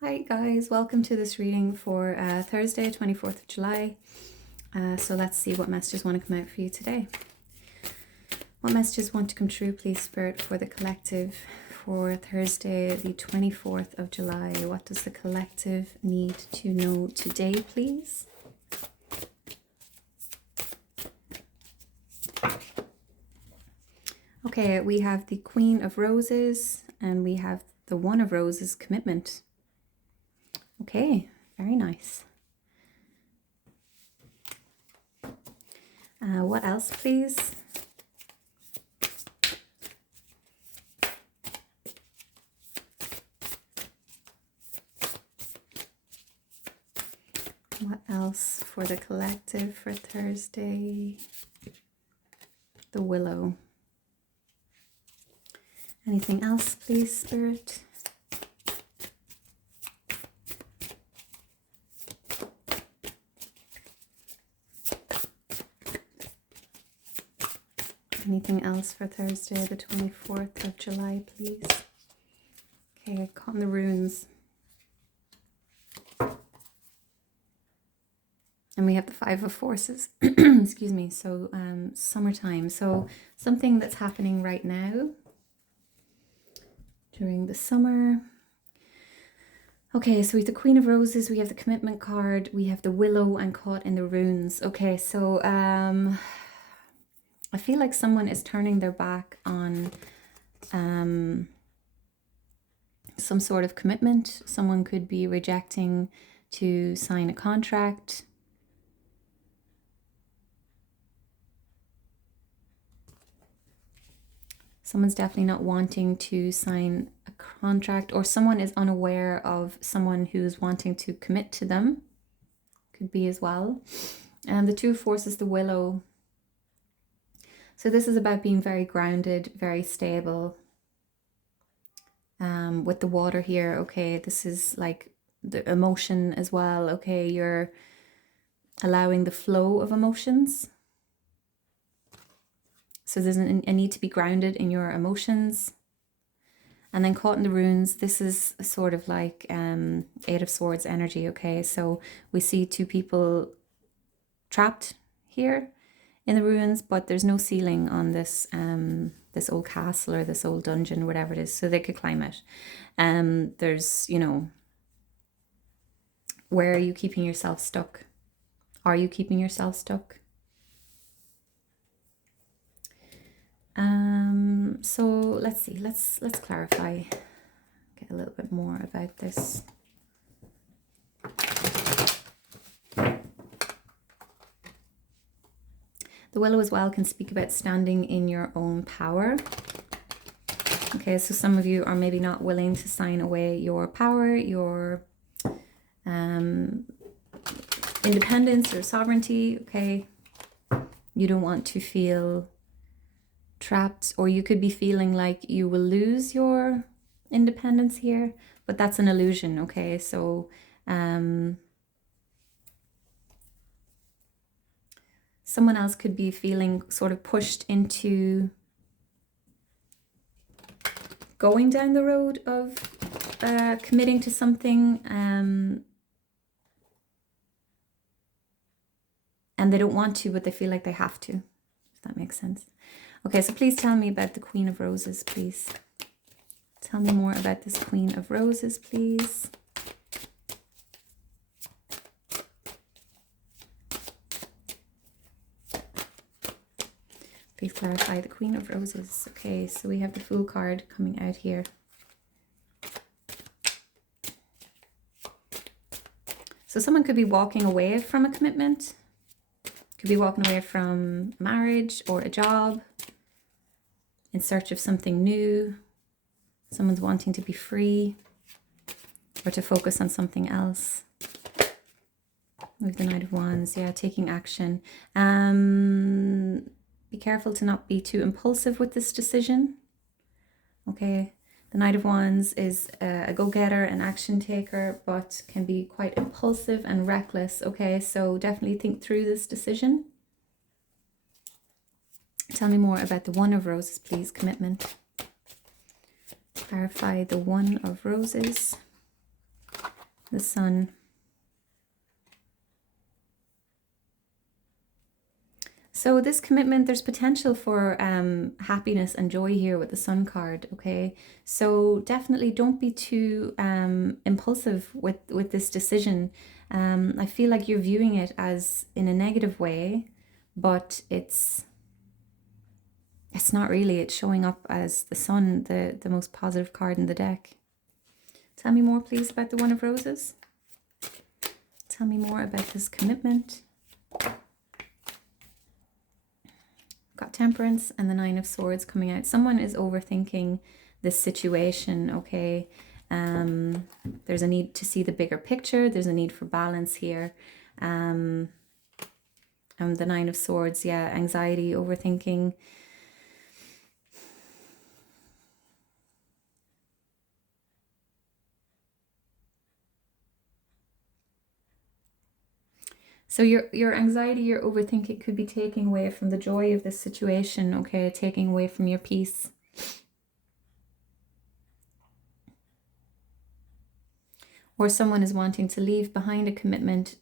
Hi guys, welcome to this reading for Thursday, 24th of July. So let's see what messages want to come out for you today. What messages want to come true, please, Spirit, for the collective for Thursday, the 24th of July? What does the collective need to know today, please? Okay, we have the Queen of Roses and we have the One of Roses, commitment. Okay, very nice. What else, please? What else for the collective for Thursday? The Willow. Anything else, please, Spirit? Anything else for Thursday, the 24th of July, please? Okay, caught in the runes. And we have the Five of Forces. Excuse me. So summertime. So something that's happening right now during the summer. Okay, so we have the Queen of Roses, we have the commitment card, we have the Willow and caught in the runes. Okay, so I feel like someone is turning their back on some sort of commitment. Someone could be rejecting to sign a contract. Someone's definitely not wanting to sign a contract, or someone is unaware of someone who's wanting to commit to them. Could be as well. And the Two of Forces, the Willow. So this is about being very grounded, very stable. With the water here, okay, this is like the emotion as well. Okay, you're allowing the flow of emotions. So there's a need to be grounded in your emotions. And then caught in the runes, this is sort of like Eight of Swords energy, okay? So we see two people trapped here in the ruins, but there's no ceiling on this this old castle or this old dungeon, whatever it is, so they could climb it. There's, you know, where are you keeping yourself stuck? Are you keeping yourself stuck? So let's see, let's clarify, get a little bit more about this. The Willow as well can speak about standing in your own power. Okay, so some of you are maybe not willing to sign away your power, your independence or sovereignty, okay? You don't want to feel trapped, or you could be feeling like you will lose your independence here, but that's an illusion, okay? So someone else could be feeling sort of pushed into going down the road of committing to something, and they don't want to, but they feel like they have to, if that makes sense. Okay, so please tell me about the Queen of Roses, please. Tell me more about this Queen of Roses, please. Please clarify the Queen of Roses. Okay, so we have the Fool card coming out here. So someone could be walking away from a commitment. Could be walking away from marriage or a job in search of something new. Someone's wanting to be free or to focus on something else. With the Knight of Wands, yeah, taking action. Be careful to not be too impulsive with this decision. Okay, the Knight of Wands is a go-getter, an action taker, but can be quite impulsive and reckless. Okay, so definitely think through this decision. Tell me more about the One of Roses, please. Commitment. Clarify the One of Roses. the Sun. So this commitment, there's potential for happiness and joy here with the Sun card, okay? So definitely don't be too impulsive with this decision. I feel like you're viewing it as in a negative way, but it's not really. It's showing up as the Sun, the most positive card in the deck. Tell me more, please, about the One of Roses. Tell me more about this commitment. Got Temperance and the Nine of Swords coming out. Someone is overthinking this situation, okay? There's a need to see the bigger picture. There's a need for balance here. And the Nine of Swords, yeah, anxiety, overthinking. So your anxiety, your overthinking could be taking away from the joy of this situation, okay? Taking away from your peace. Or someone is wanting to leave behind a commitment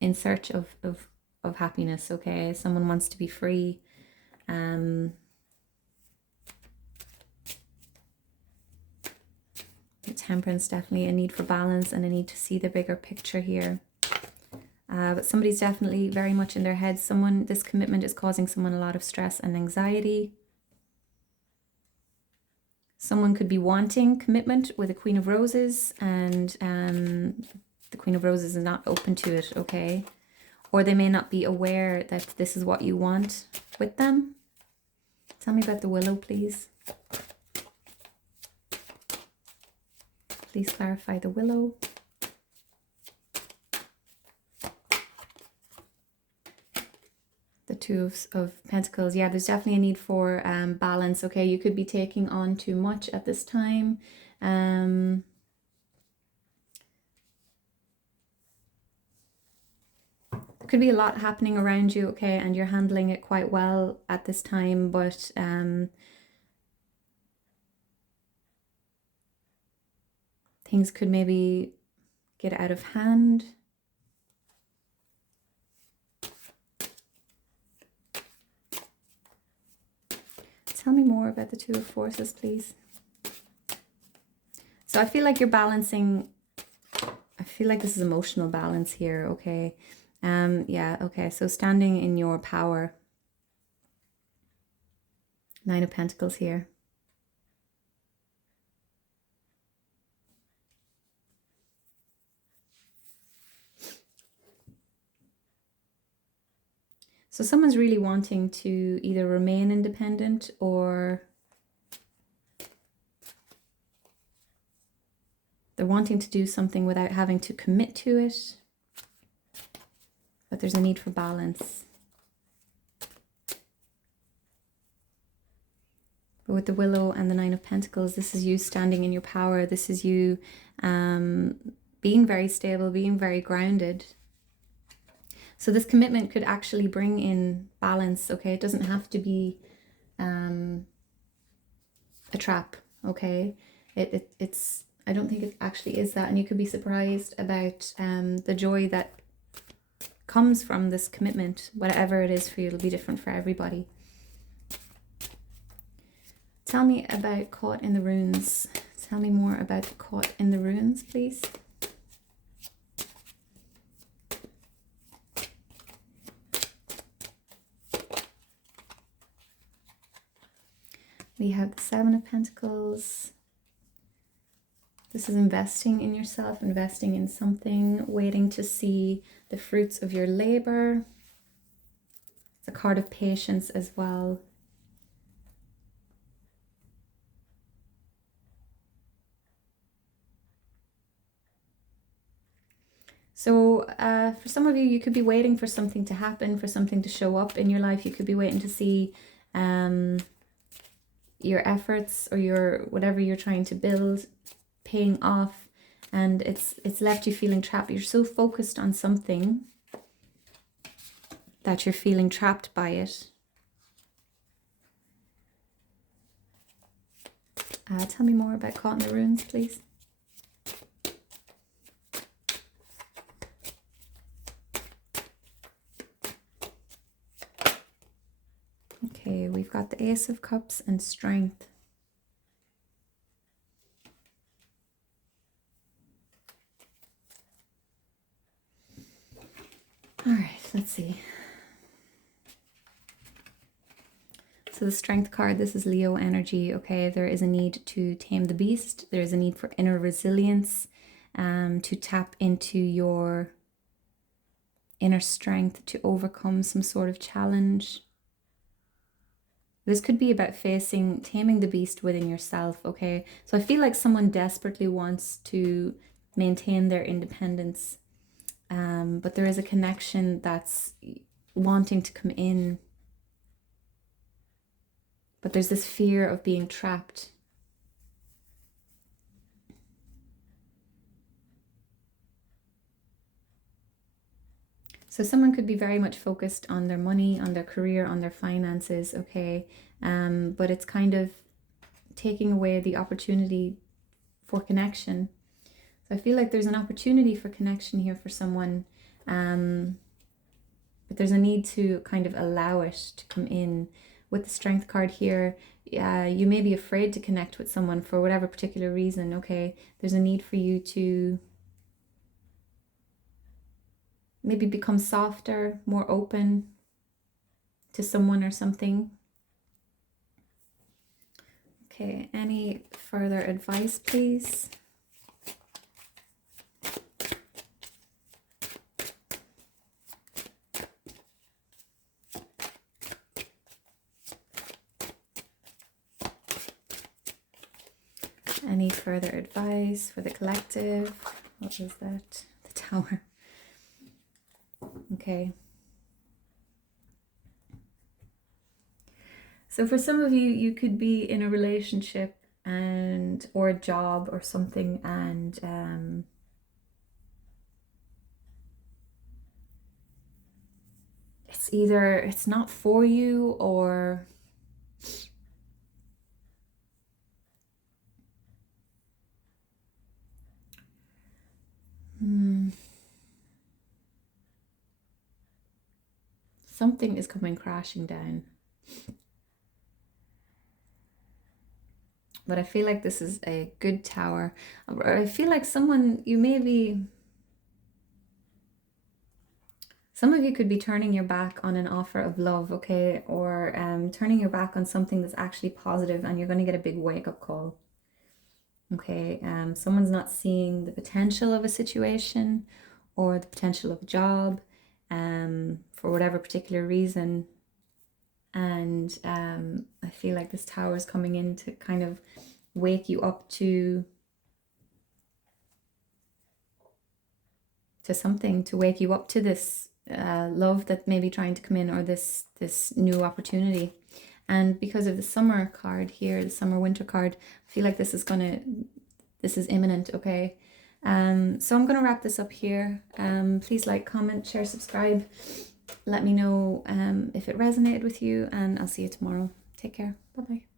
in search of happiness, okay? Someone wants to be free. Temperance, definitely a need for balance and a need to see the bigger picture here. But somebody's definitely very much in their head. This commitment is causing someone a lot of stress and anxiety. Someone could be wanting commitment with a Queen of Roses, and the Queen of Roses is not open to it, okay? Or they may not be aware that this is what you want with them. Tell me about the Willow, please. Please clarify the Willow. The Two of Pentacles. Yeah, there's definitely a need for balance, okay? You could be taking on too much at this time. There could be a lot happening around you, okay? And you're handling it quite well at this time, but things could maybe get out of hand. Tell me more about the Two of Forces, please. So I feel like you're balancing. I feel like this is emotional balance here, okay? Yeah, okay. So standing in your power. Nine of Pentacles here. So someone's really wanting to either remain independent or they're wanting to do something without having to commit to it. But there's a need for balance. But with the Willow and the Nine of Pentacles, this is you standing in your power. This is you being very stable, being very grounded. So this commitment could actually bring in balance, okay? It doesn't have to be a trap, okay? It's I don't think it actually is that, and you could be surprised about the joy that comes from this commitment. Whatever it is for you, it'll be different for everybody. Tell me about Caught in the Runes. Tell me more about Caught in the Runes, please. We have the Seven of Pentacles. This is investing in yourself, investing in something, waiting to see the fruits of your labor. It's a card of patience as well. So for some of you, you could be waiting for something to happen, for something to show up in your life. You could be waiting to see your efforts or your whatever you're trying to build paying off, and it's left you feeling trapped. You're so focused on something that you're feeling trapped by it. Tell me more about Caught in the Runes, please. Okay, we've got the Ace of Cups and Strength. All right, let's see. So the Strength card, this is Leo energy, okay? There is a need to tame the beast. There is a need for inner resilience, to tap into your inner strength to overcome some sort of challenge. This could be about taming the beast within yourself, okay? So I feel like someone desperately wants to maintain their independence, but there is a connection that's wanting to come in. But there's this fear of being trapped. So someone could be very much focused on their money, on their career, on their finances, okay? But it's kind of taking away the opportunity for connection. So I feel like there's an opportunity for connection here for someone, but there's a need to kind of allow it to come in. With the Strength card here, you may be afraid to connect with someone for whatever particular reason, okay? There's a need for you to maybe become softer, more open to someone or something. Okay, any further advice, please? Any further advice for the collective? What is that? The Tower. Okay. So for some of you, you could be in a relationship or a job or something, and it's not for you, or something is coming crashing down. But I feel like this is a good tower. I feel like some of you could be turning your back on an offer of love, okay? Or turning your back on something that's actually positive, and you're going to get a big wake-up call. Okay, someone's not seeing the potential of a situation or the potential of a job, for whatever particular reason. And I feel like this tower is coming in to kind of wake you up to something, to wake you up to this love that may be trying to come in, or this new opportunity. And because of the Summer card here, the Summer Winter card, I feel like this is imminent, okay? So I'm gonna wrap this up here. Please like, comment, share, subscribe. Let me know if it resonated with you, and I'll see you tomorrow. Take care. Bye-bye.